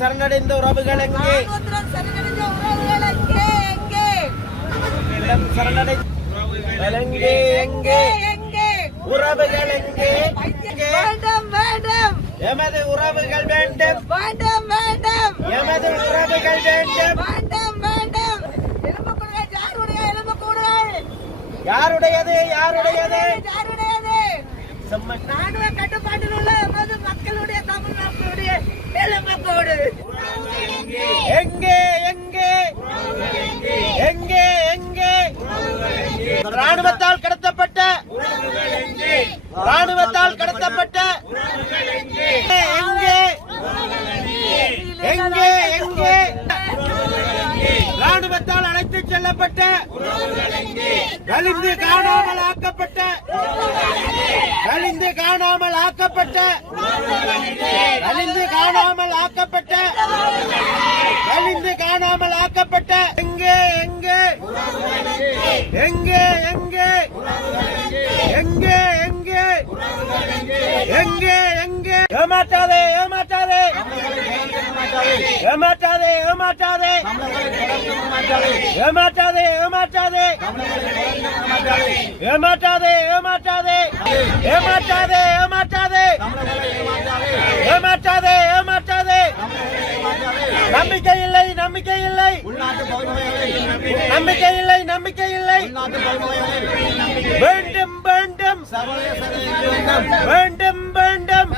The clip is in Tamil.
சரணடைந்த உறவுகள் எங்கே? சரணடை எங்கே? எங்கே உறவுகள் எங்கே? எமது உறவுகள் வேண்டும். எமது உறவுகள் வேண்டும். யாருடையது? யாருடையது? ராணுவ கட்டுப்பாட்டில் உள்ள மக்களுடைய தமிழ்நாட்டுடைய எலும்புக்கூடு எங்கே? எங்கே? எங்கே? எங்கே? ராணுவத்தால் கடத்தப்பட்ட எங்கே? எங்கே? எங்கே? ராணுவத்தால் அழைத்து செல்லப்பட்ட கலிந்து காணாமல் ஆக்கப்பட்ட எங்கே? எங்கே? எங்கே? எங்கே? எங்கே? எங்கே? எங்கே? எங்கே? ஏமாற்றாதே! ஏமாற்றாதே! ஏமாற்றாதே! ஏமாற்றாதே! ஏமாற்றாதே! ஏமாற்றாதே! ஏமாற்றாதே! ஏமாற்றாதே! ஏமாற்றாதே! ஏமாற்றாதே! ஏமாற்றாதே! ஏமாற்றாதே! நம்பிக்கை இல்லை! நம்பிக்கை இல்லை! நம்பிக்கை இல்லை! நம்பிக்கை இல்லை! வேண்டும்! வேண்டும்! வேண்டும்! வேண்டும்!